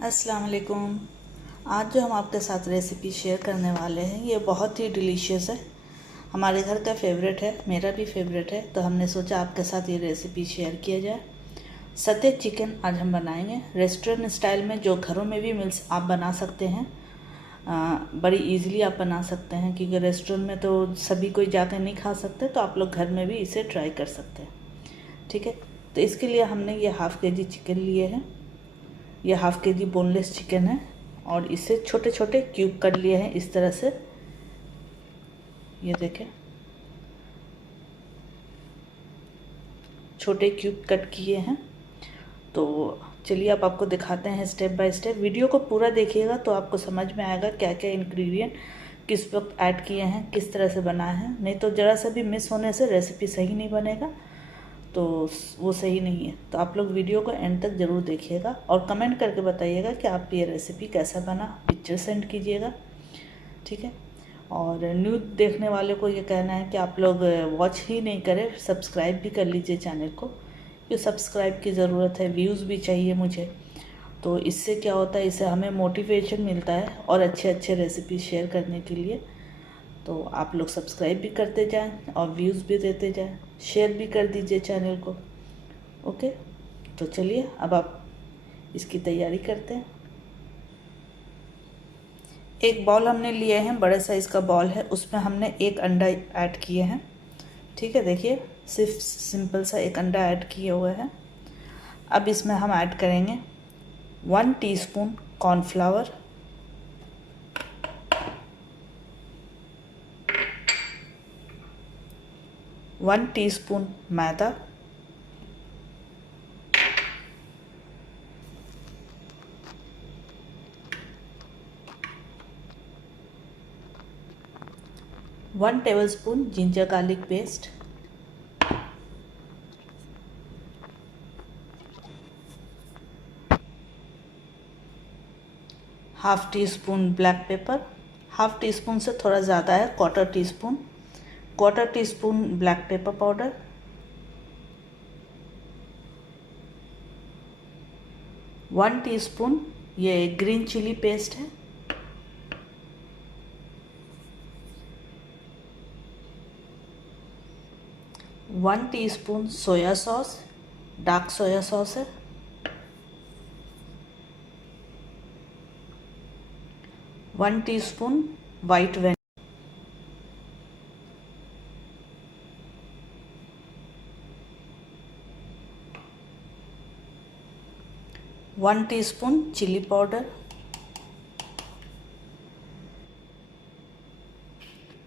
अस्सलाम वालेकुम। आज जो हम आपके साथ रेसिपी शेयर करने वाले हैं ये बहुत ही डिलीशियस है। हमारे घर का फेवरेट है, मेरा भी फेवरेट है, तो हमने सोचा आपके साथ ये रेसिपी शेयर किया जाए। सते चिकन आज हम बनाएंगे रेस्टोरेंट स्टाइल में, जो घरों में भी आप बना सकते हैं। बड़ी इजीली आप बना सकते हैं, क्योंकि रेस्टोरेंट में तो सभी कोई जाकर नहीं खा सकते, तो आप लोग घर में भी इसे ट्राई कर सकते हैं। ठीक है, तो इसके लिए हमने ये हाफ़ के जी चिकन लिए हैं। ये हाफ़ के जी बोनलेस चिकन है और इसे छोटे छोटे क्यूब कर लिए हैं इस तरह से। ये देखें, छोटे क्यूब कट किए हैं। तो चलिए अब आपको दिखाते हैं स्टेप बाय स्टेप। वीडियो को पूरा देखिएगा तो आपको समझ में आएगा क्या क्या इंग्रेडिएंट किस वक्त ऐड किए हैं, किस तरह से बना है। नहीं तो ज़रा सा भी मिस होने से रेसिपी सही नहीं बनेगा, तो वो सही नहीं है। तो आप लोग वीडियो को एंड तक ज़रूर देखिएगा और कमेंट करके बताइएगा कि आप ये रेसिपी कैसा बना, पिक्चर सेंड कीजिएगा। ठीक है, और न्यू देखने वाले को ये कहना है कि आप लोग वॉच ही नहीं करें, सब्सक्राइब भी कर लीजिए चैनल को, क्योंकि सब्सक्राइब की ज़रूरत है, व्यूज़ भी चाहिए मुझे। तो इससे क्या होता है, इससे हमें मोटिवेशन मिलता है और अच्छे अच्छे रेसिपी शेयर करने के लिए। तो आप लोग सब्सक्राइब भी करते जाएं और व्यूज़ भी देते जाएं, शेयर भी कर दीजिए चैनल को। ओके, तो चलिए अब आप इसकी तैयारी करते हैं। एक बॉल हमने लिए हैं, बड़े साइज़ का बॉल है, उसमें हमने एक अंडा ऐड किए हैं। ठीक है, देखिए सिर्फ सिंपल सा एक अंडा ऐड किए हुए हैं। अब इसमें हम ऐड करेंगे 1 teaspoon cornflour, 1 teaspoon maida, 1 tablespoon ginger garlic paste, 1/2 teaspoon black pepper, 1/2 teaspoon से थोड़ा ज़्यादा है, 1/4 teaspoon black pepper powder, 1 teaspoon ये ग्रीन चिली पेस्ट है, 1 teaspoon soya sauce, dark soya sauce है, 1 teaspoon white vanilla, 1 teaspoon chilli powder,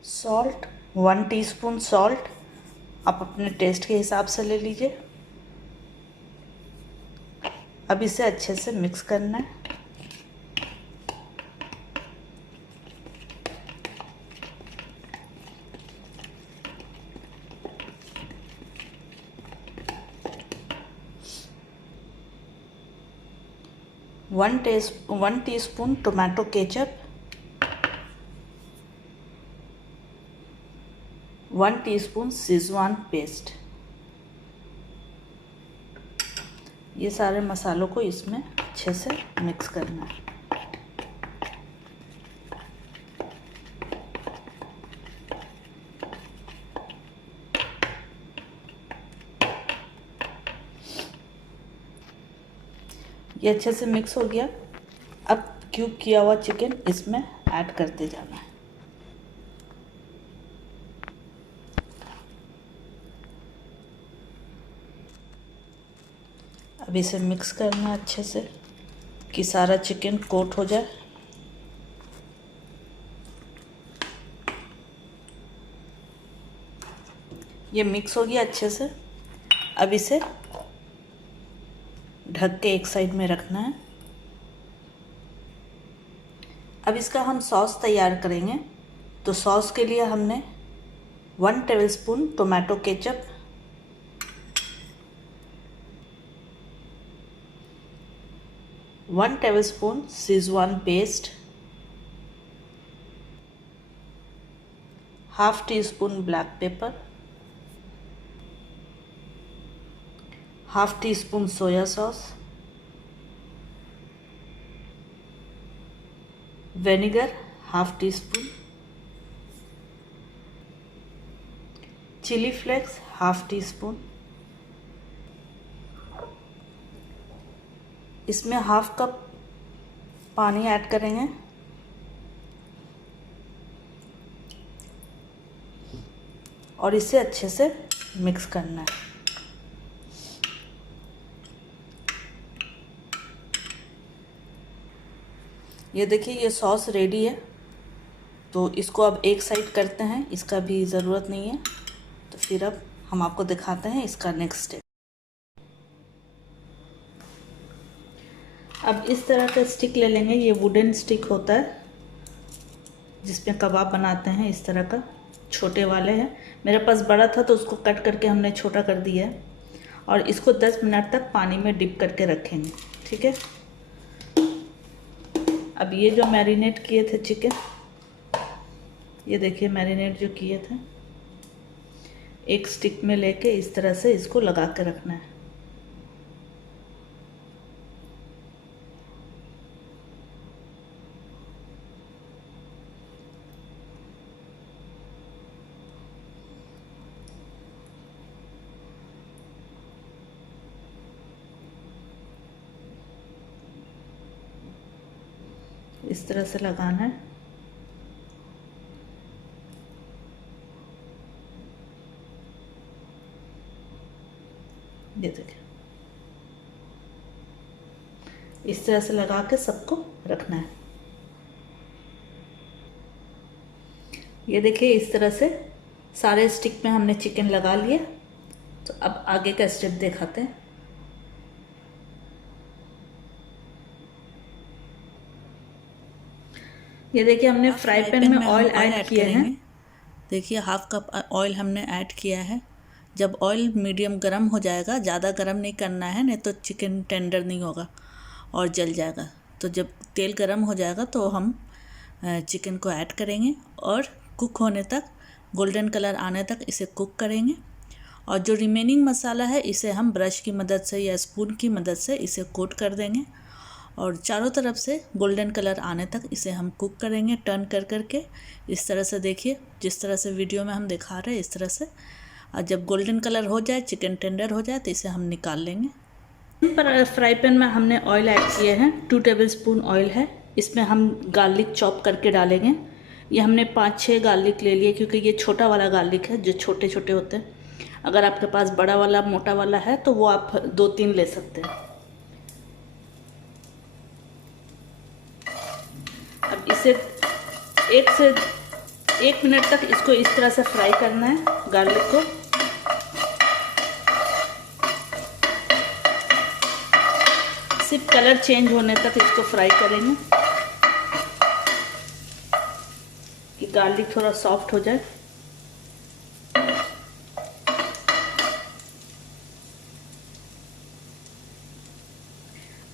salt 1 teaspoon salt, आप अपने test के हिसाब से ले लीजिए। अब इसे अच्छे से मिक्स करना है। One teaspoon tomato ketchup, 1 teaspoon schezwan paste. ये सारे मसालों को इसमें अच्छे से मिक्स करना है। ये अच्छे से मिक्स हो गया। अब क्यूब किया हुआ चिकन इसमें ऐड करते जाना है। अब इसे मिक्स करना है अच्छे से कि सारा चिकन कोट हो जाए। ये मिक्स हो गया अच्छे से। अब इसे ढक के एक साइड में रखना है। अब इसका हम सॉस तैयार करेंगे। तो सॉस के लिए हमने 1 tablespoon tomato ketchup, 1 tablespoon Schezwan paste, 1/2 teaspoon black pepper, 1/2 teaspoon soya sauce, vinegar half teaspoon, chilli flakes half teaspoon, इसमें हाफ कप पानी ऐड करेंगे और इसे अच्छे से मिक्स करना है। ये देखिए ये सॉस रेडी है, तो इसको अब एक साइड करते हैं, इसका भी ज़रूरत नहीं है। तो फिर अब हम आपको दिखाते हैं इसका नेक्स्ट स्टेप। अब इस तरह का स्टिक ले लेंगे, ये वुडन स्टिक होता है जिसमें कबाब बनाते हैं, इस तरह का छोटे वाले हैं। मेरे पास बड़ा था तो उसको कट करके हमने छोटा कर दिया है और इसको 10 मिनट तक पानी में डिप करके रखेंगे, ठीक है। अब ये जो मैरिनेट किए थे चिकन, ये देखिए मैरिनेट जो किए थे, एक स्टिक में लेके इस तरह से इसको लगा के रखना है। इस तरह से लगाना है। ये देखिए इस तरह से लगा के सबको रखना है। ये देखिए इस तरह से सारे स्टिक में हमने चिकन लगा लिया। तो अब आगे का स्टेप दिखाते हैं। ये देखिए हमने फ्राई पैन में ऑयल ऐड किया है। देखिए हाफ कप ऑयल हमने ऐड किया है। जब ऑयल मीडियम गरम हो जाएगा, ज़्यादा गरम नहीं करना है, नहीं तो चिकन टेंडर नहीं होगा और जल जाएगा। तो जब तेल गरम हो जाएगा तो हम चिकन को ऐड करेंगे और कुक होने तक, गोल्डन कलर आने तक इसे कुक करेंगे। और जो रिमेनिंग मसाला है इसे हम ब्रश की मदद से या स्पून की मदद से इसे कोट कर देंगे और चारों तरफ से गोल्डन कलर आने तक इसे हम कुक करेंगे, टर्न कर करके। इस तरह से देखिए, जिस तरह से वीडियो में हम दिखा रहे हैं इस तरह से। और जब गोल्डन कलर हो जाए, चिकन टेंडर हो जाए, तो इसे हम निकाल लेंगे। पर फ्राई पैन में हमने ऑयल ऐड किए हैं, 2 टेबलस्पून ऑयल है। इसमें हम गार्लिक चॉप करके डालेंगे। ये हमने 5-6 गार्लिक ले लिए, क्योंकि ये छोटा वाला गार्लिक है जो छोटे छोटे होते हैं। अगर आपके पास बड़ा वाला मोटा वाला है तो वो आप 2-3 ले सकते हैं। अब इसे 1 मिनट तक इसको इस तरह से फ्राई करना है, गार्लिक को। सिर्फ कलर चेंज होने तक इसको फ्राई करेंगे कि गार्लिक थोड़ा सॉफ्ट हो जाए।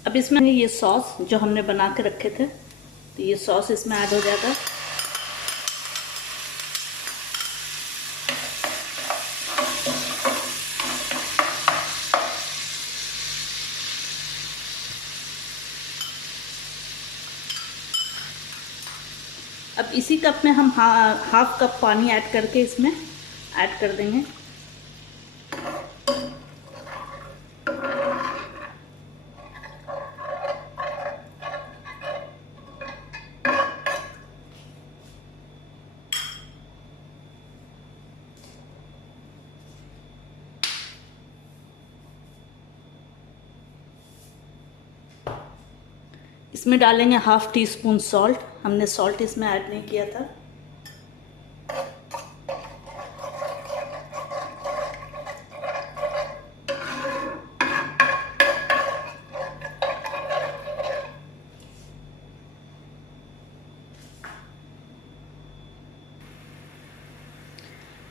अब इसमें ये सॉस जो हमने बना के रखे थे, तो ये सॉस इसमें ऐड हो जाएगा। अब इसी कप में हम हाफ कप पानी ऐड करके इसमें ऐड कर देंगे। इसमें डालेंगे हाफ टी स्पून सॉल्ट। हमने सॉल्ट इसमें ऐड नहीं किया था।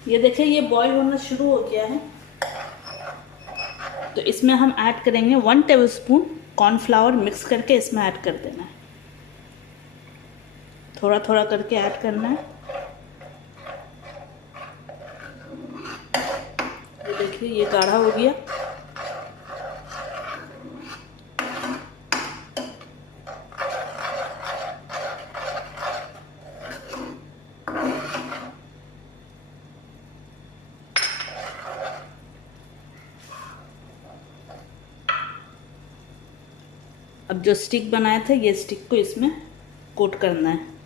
ये देखिए ये बॉईल होना शुरू हो गया है। तो इसमें हम ऐड करेंगे 1 टेबलस्पून कॉर्नफ्लावर, मिक्स करके इसमें ऐड कर देना है। थोड़ा थोड़ा करके ऐड करना है। ये देखिए ये गाढ़ा हो गया। अब जो स्टिक बनाया था ये स्टिक को इसमें कोट करना है।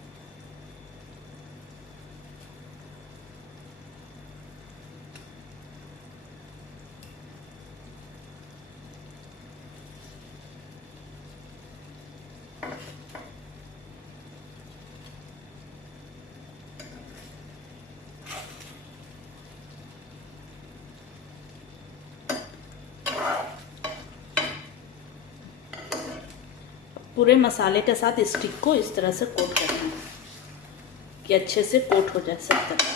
पूरे मसाले के साथ स्टिक को इस तरह से कोट करना है कि अच्छे से कोट हो जाए सब तरह।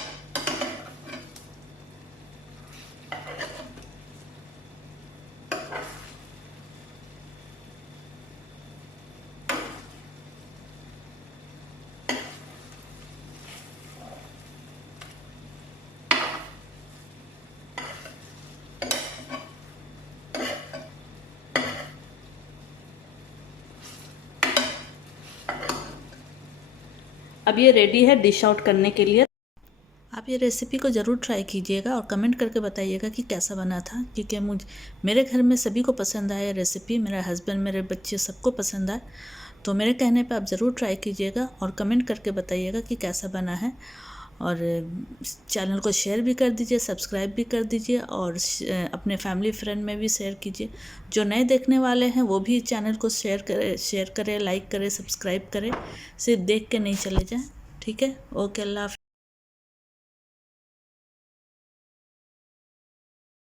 अब ये रेडी है डिश आउट करने के लिए। आप ये रेसिपी को ज़रूर ट्राई कीजिएगा और कमेंट करके बताइएगा कि कैसा बना था, क्योंकि मेरे घर में सभी को पसंद आया रेसिपी, मेरा हस्बैंड, मेरे बच्चे, सबको पसंद आया। तो मेरे कहने पे आप ज़रूर ट्राई कीजिएगा और कमेंट करके बताइएगा कि कैसा बना है। और चैनल को शेयर भी कर दीजिए, सब्सक्राइब भी कर दीजिए और अपने फैमिली फ्रेंड में भी शेयर कीजिए। जो नए देखने वाले हैं वो भी चैनल को शेयर करें, लाइक करें, सब्सक्राइब करें, सिर्फ देख के नहीं चले जाएं। ठीक है, ओके, अल्लाह हाफ़िज़।